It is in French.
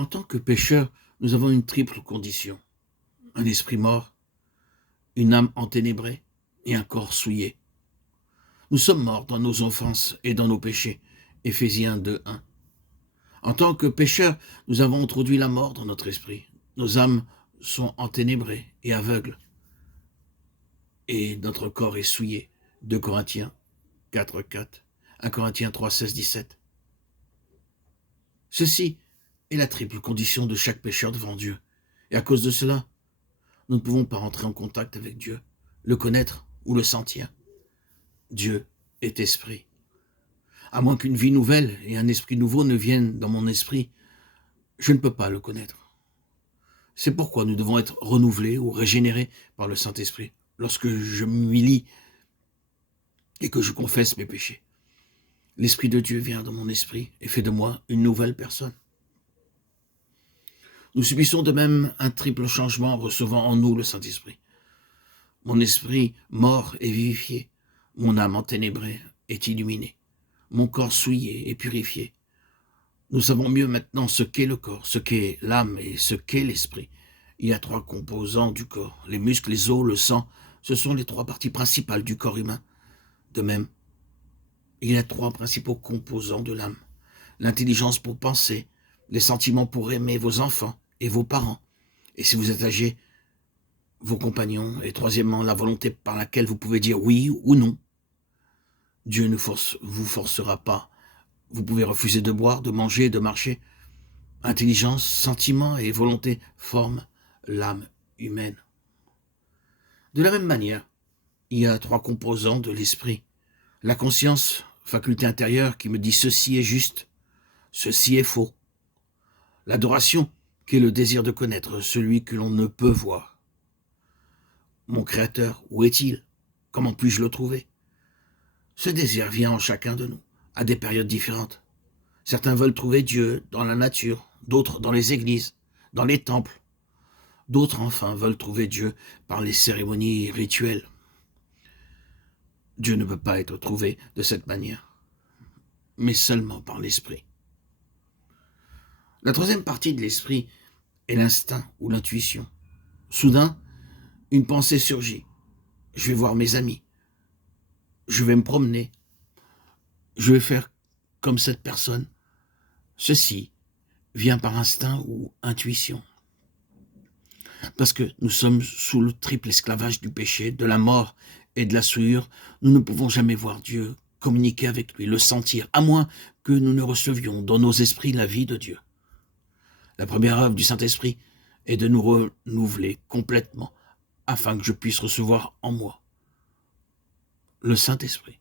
En tant que pécheurs, nous avons une triple condition. Un esprit mort, une âme enténébrée et un corps souillé. Nous sommes morts dans nos offenses et dans nos péchés. Éphésiens 2:1. En tant que pécheurs, nous avons introduit la mort dans notre esprit. Nos âmes sont enténébrées et aveugles. Et notre corps est souillé. 2 Corinthiens 4:4. 1 Corinthiens 3:16-17. Ceci est la triple condition de chaque pécheur devant Dieu. Et à cause de cela, nous ne pouvons pas rentrer en contact avec Dieu, le connaître ou le sentir. Dieu est esprit. À moins qu'une vie nouvelle et un esprit nouveau ne viennent dans mon esprit, je ne peux pas le connaître. C'est pourquoi nous devons être renouvelés ou régénérés par le Saint-Esprit lorsque je m'humilie et que je confesse mes péchés. L'Esprit de Dieu vient dans mon esprit et fait de moi une nouvelle personne. Nous subissons de même un triple changement en recevant en nous le Saint-Esprit. Mon esprit mort est vivifié, mon âme enténébrée est illuminée, mon corps souillé est purifié. Nous savons mieux maintenant ce qu'est le corps, ce qu'est l'âme et ce qu'est l'esprit. Il y a 3 composants du corps, les muscles, les os, le sang, ce sont les 3 parties principales du corps humain. De même, il y a 3 principaux composants de l'âme. L'intelligence pour penser, les sentiments pour aimer vos enfants et vos parents. Et si vous êtes âgé, vos compagnons. Et troisièmement, la volonté par laquelle vous pouvez dire oui ou non. Dieu ne vous forcera pas. Vous pouvez refuser de boire, de manger, de marcher. Intelligence, sentiment et volonté forment l'âme humaine. De la même manière, il y a 3 composants de l'esprit. La conscience, faculté intérieure qui me dit ceci est juste, ceci est faux. L'adoration, qui est le désir de connaître celui que l'on ne peut voir. Mon Créateur, où est-il? Comment puis-je le trouver? Ce désir vient en chacun de nous, à des périodes différentes. Certains veulent trouver Dieu dans la nature, d'autres dans les églises, dans les temples. D'autres enfin veulent trouver Dieu par les cérémonies rituelles. Dieu ne peut pas être trouvé de cette manière, mais seulement par l'esprit. La troisième partie de l'esprit est l'instinct ou l'intuition. Soudain, une pensée surgit. Je vais voir mes amis. Je vais me promener. Je vais faire comme cette personne. Ceci vient par instinct ou intuition. Parce que nous sommes sous le triple esclavage du péché, de la mort et de la souillure, nous ne pouvons jamais voir Dieu, communiquer avec lui, le sentir, à moins que nous ne recevions dans nos esprits la vie de Dieu. La première œuvre du Saint-Esprit est de nous renouveler complètement, afin que je puisse recevoir en moi le Saint-Esprit.